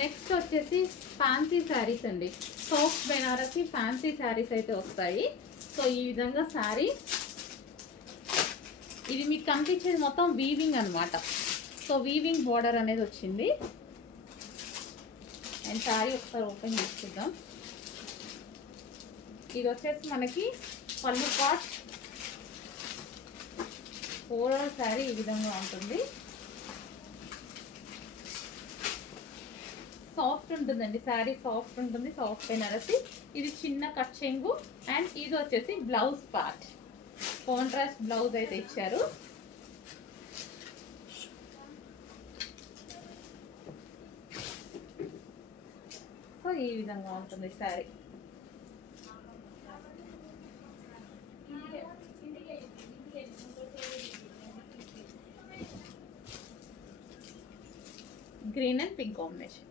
Next వచ్చేసి fancy saris అండి. Soft Banarasi fancy saris అయితే వస్తాయి. సో ఈ విధంగా శారీ, ఇది మీకు కనిపించేది మొత్తం వీవింగ్ అనమాట. సో వీవింగ్ బోర్డర్ అనేది వచ్చింది. అండ్ శారీ ఒకసారి ఓపెన్ చేసుకుందాం. ఇది వచ్చేసి మనకి పళ్ళు పార్ట్. ఓవరాల్ శారీ ఈ విధంగా ఉంటుంది. సాఫ్ట్ ఉంటుందండి శారీ, సాఫ్ట్ ఉంటుంది, సాఫ్ట్ బెనారసి. ఇది చిన్న కట్ చెంగు. అండ్ ఇది వచ్చేసి బ్లౌజ్ పార్ట్, కాంట్రాస్ట్ బ్లౌజ్ అయితే ఇచ్చారు. సో ఈ విధంగా ఉంటుంది sari. Green and pink combination.